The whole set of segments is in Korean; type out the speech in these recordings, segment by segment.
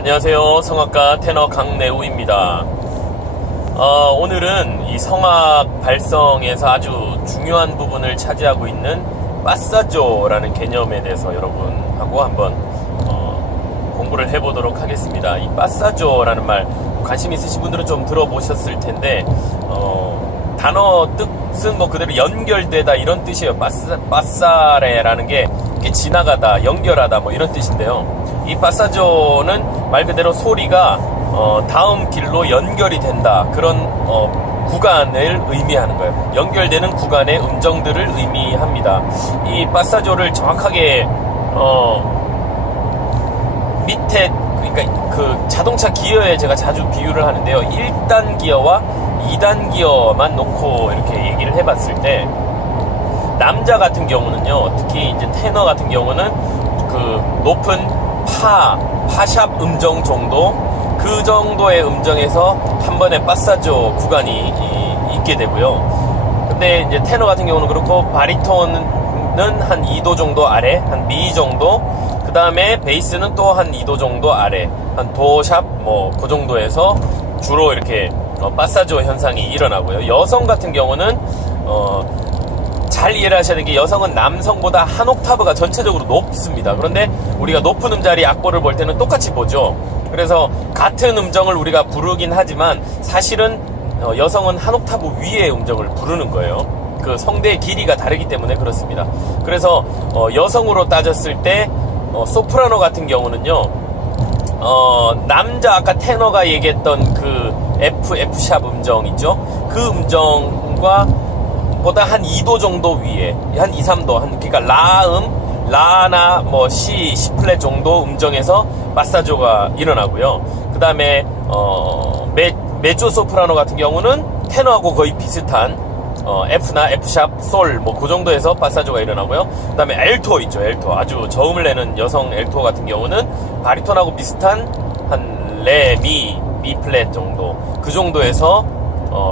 안녕하세요. 성악가 테너 강내우입니다. 오늘은 이 성악 발성에서 아주 중요한 부분을 차지하고 있는 빠사조라는 개념에 대해서 여러분하고 한번 공부를 해보도록 하겠습니다. 이 빠사조라는 말 관심 있으신 분들은 좀 들어보셨을 텐데 단어 뜻은 뭐 그대로 연결되다 이런 뜻이에요. 빠사레라는 게 지나가다, 연결하다 뭐 이런 뜻인데요. 이 빠사조는 말 그대로 소리가 다음 길로 연결이 된다, 그런 구간을 의미하는 거예요. 연결되는 구간의 음정들을 의미합니다. 이 빠사조를 정확하게 밑에, 그러니까 그 자동차 기어에 제가 자주 비유를 하는데요. 1단 기어와 2단 기어만 놓고 이렇게 얘기를 해봤을 때, 남자 같은 경우는요, 특히 이제 테너 같은 경우는 그 높은 파샵 음정 정도, 그 정도의 음정에서 한 번에 빠사조 구간이 있게 되고요. 근데 이제 테너 같은 경우는 그렇고, 바리톤은 한 2도 정도 아래, 한 미 정도, 그 다음에 베이스는 또 한 2도 정도 아래, 한 도샵 뭐 그 정도에서 주로 이렇게 빠사조 현상이 일어나고요. 여성 같은 경우는 잘 이해를 하셔야 되는 게, 여성은 남성보다 한 옥타브가 전체적으로 높습니다. 그런데 우리가 높은 음자리 악보를 볼 때는 똑같이 보죠. 그래서 같은 음정을 우리가 부르긴 하지만 사실은 여성은 한 옥타브 위의 음정을 부르는 거예요. 그 성대의 길이가 다르기 때문에 그렇습니다. 그래서 여성으로 따졌을 때 소프라노 같은 경우는요, 남자 아까 테너가 얘기했던 그 F샵 음정 있죠? 그 음정과 보다 한 2도 정도 위에, 한 2, 3도, 그러니까 라나 뭐 C 플랫 정도 음정에서 빠사조가 일어나고요. 그 다음에 메조 소프라노 같은 경우는 테너하고 거의 비슷한 F나 F샵, 솔 뭐 그 정도에서 빠사조가 일어나고요. 그 다음에 엘토 있죠. 엘토, 아주 저음을 내는 여성 엘토 같은 경우는 바리톤하고 비슷한 한 레, 미 플랫 정도, 그 정도에서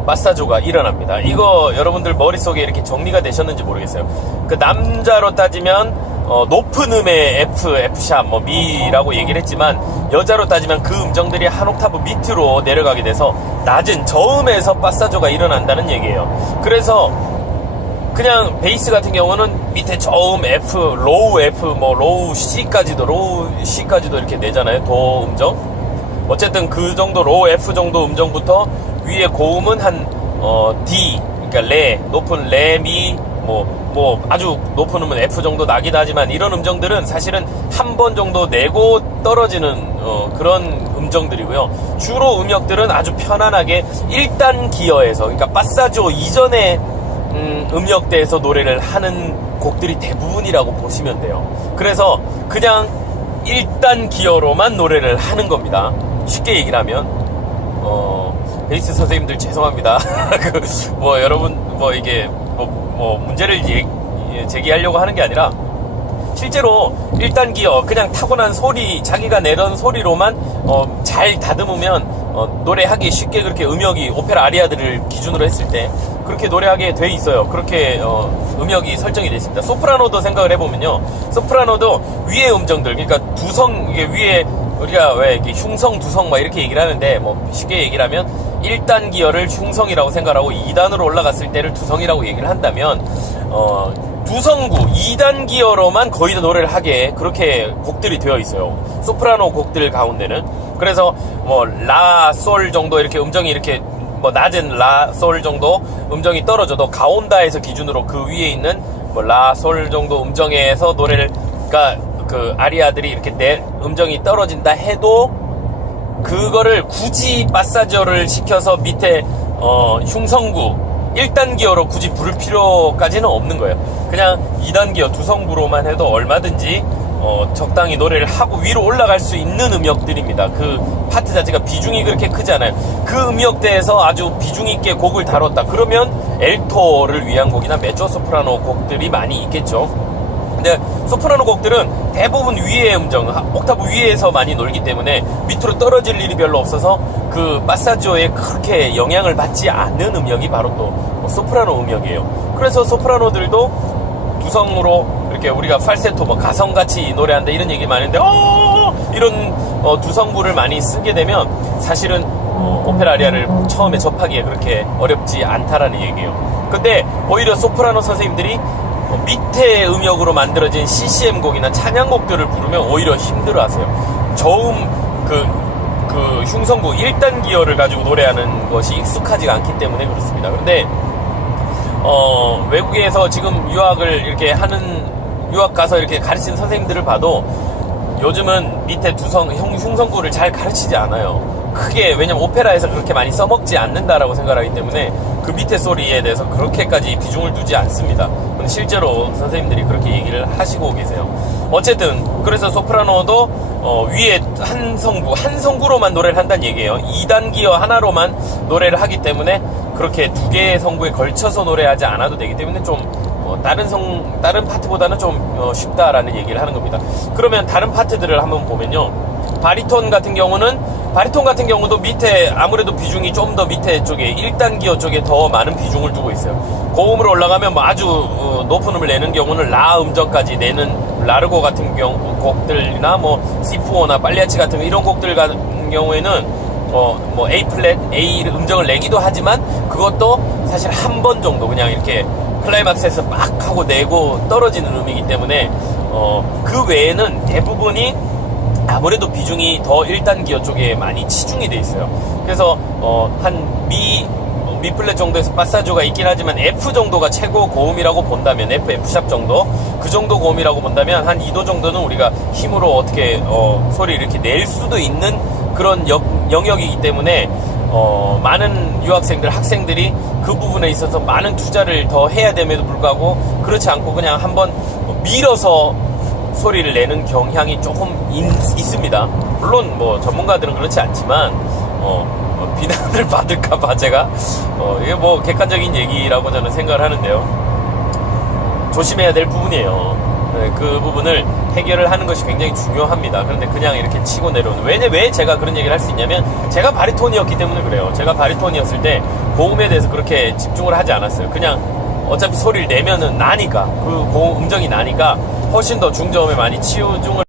빠사조가 일어납니다. 이거 여러분들 머릿속에 이렇게 정리가 되셨는지 모르겠어요. 그 남자로 따지면 높은 음의 F샵, 뭐 미라고 얘기를 했지만, 여자로 따지면 그 음정들이 한 옥타브 밑으로 내려가게 돼서 낮은 저음에서 빠사조가 일어난다는 얘기예요. 그래서 그냥 베이스 같은 경우는 밑에 저음 F, 로우 F, 뭐 로우 C까지도 이렇게 내잖아요. 도 음정. 어쨌든 그 정도 로우 F 정도 음정부터 위에 고음은 한 D, 그러니까 레, 높은 레, 미, 뭐 아주 높은 음은 F 정도 나기도 하지만, 이런 음정들은 사실은 한 번 정도 내고 떨어지는 그런 음정들이고요. 주로 음역들은 아주 편안하게 1단 기어에서, 그러니까 빠사조 이전의 음역대에서 노래를 하는 곡들이 대부분이라고 보시면 돼요. 그래서 그냥 1단 기어로만 노래를 하는 겁니다. 쉽게 얘기를 하면. 베이스 선생님들 죄송합니다. 뭐 여러분 이게 문제를 제기하려고 하는 게 아니라, 실제로 1단 기어 그냥 타고난 소리, 자기가 내던 소리로만 잘 다듬으면 노래하기 쉽게, 그렇게 음역이 오페라 아리아들을 기준으로 했을 때 그렇게 노래하게 돼 있어요. 그렇게 음역이 설정이 되어 있습니다. 소프라노도 생각을 해보면요, 소프라노도 위의 음정들, 그러니까 두성, 이게 위에 우리가 왜 이렇게 흉성, 두성 막 이렇게 얘기를 하는데, 뭐 쉽게 얘기를 하면 1단 기어를 흉성이라고 생각하고 2단으로 올라갔을 때를 두성이라고 얘기를 한다면, 두성구 2단 기어로만 거의 다 노래를 하게 그렇게 곡들이 되어 있어요. 소프라노 곡들 가운데는. 그래서 뭐 라, 솔 정도 이렇게 음정이 이렇게 뭐 낮은 라, 솔 정도 음정이 떨어져도 가온다에서 기준으로 그 위에 있는 뭐 라, 솔 정도 음정에서 노래를, 그러니까 그 아리아들이 이렇게 음정이 떨어진다 해도 그거를 굳이 빠사조를 시켜서 밑에 흉성구 1단 기어로 굳이 부를 필요까지는 없는 거예요. 그냥 2단 기어 두성구로만 해도 얼마든지 적당히 노래를 하고 위로 올라갈 수 있는 음역들입니다. 그 파트 자체가 비중이 그렇게 크지 않아요. 그 음역대에서 아주 비중 있게 곡을 다뤘다 그러면 엘토를 위한 곡이나 메조소프라노 곡들이 많이 있겠죠. 근데 소프라노 곡들은 대부분 위의 음정, 옥타브 위에서 많이 놀기 때문에 밑으로 떨어질 일이 별로 없어서 그 빠사조에 그렇게 영향을 받지 않는 음역이 바로 또 소프라노 음역이에요. 그래서 소프라노들도 두성으로 이렇게 우리가 팔세토, 뭐 가성같이 노래한다 이런 얘기 많은데, 이런 두 성부를 많이 쓰게 되면 사실은 오페라 아리아를 처음에 접하기에 그렇게 어렵지 않다라는 얘기예요. 근데 오히려 소프라노 선생님들이 밑에 음역으로 만들어진 CCM 곡이나 찬양곡들을 부르면 오히려 힘들어하세요. 저음 그 흉성부 1단 기어를 가지고 노래하는 것이 익숙하지가 않기 때문에 그렇습니다. 그런데 외국에서 지금 유학 가서 이렇게 가르치는 선생님들을 봐도 요즘은 밑에 흉성구를 잘 가르치지 않아요. 크게, 왜냐면 오페라에서 그렇게 많이 써먹지 않는다라고 생각하기 때문에 그 밑에 소리에 대해서 그렇게까지 비중을 두지 않습니다. 실제로 선생님들이 그렇게 얘기를 하시고 계세요. 어쨌든 그래서 소프라노도 위에 한 성구로만 노래를 한다는 얘기예요. 2단 기어 하나로만 노래를 하기 때문에 그렇게 두 개의 성구에 걸쳐서 노래하지 않아도 되기 때문에 좀 다른 파트보다는 좀 쉽다라는 얘기를 하는 겁니다. 그러면 다른 파트들을 한번 보면요, 바리톤 같은 경우도 밑에 아무래도 비중이 좀 더 밑에 쪽에 1단 기어 쪽에 더 많은 비중을 두고 있어요. 고음으로 올라가면 뭐 아주 높은 음을 내는 경우는 라 음정까지 내는 라르고 같은 곡들이나 뭐 시푸오나 빨리아치 같은 이런 곡들 같은 경우에는 뭐 A 플랫, A 음정을 내기도 하지만 그것도 사실 한 번 정도 그냥 이렇게 클라이막스에서 막 하고 내고 떨어지는 음이기 때문에 그 외에는 대부분이 아무래도 비중이 더 1단 기어 쪽에 많이 치중이 돼 있어요. 그래서 한 미 플랫 정도에서 파사조가 있긴 하지만 F 정도가 최고 고음이라고 본다면, F샵 정도, 그 정도 고음이라고 본다면 한 2도 정도는 우리가 힘으로 어떻게 소리를 이렇게 낼 수도 있는 그런 영역이기 때문에 많은 유학생들, 학생들이 그 부분에 있어서 많은 투자를 더 해야 됨에도 불구하고 그렇지 않고 그냥 한번 밀어서 소리를 내는 경향이 조금 있습니다. 물론 뭐 전문가들은 그렇지 않지만 비난을 받을까봐 제가 이게 뭐 객관적인 얘기라고 저는 생각을 하는데요. 조심해야 될 부분이에요. 네, 그 부분을 해결을 하는 것이 굉장히 중요합니다. 그런데 그냥 이렇게 치고 내려오는, 왜 제가 그런 얘기를 할 수 있냐면 제가 바리톤이었기 때문에 그래요. 제가 바리톤이었을 때 고음에 대해서 그렇게 집중을 하지 않았어요. 그냥 어차피 소리를 내면은 나니까, 그 고음 음정이 나니까 훨씬 더 중저음에 많이 치중을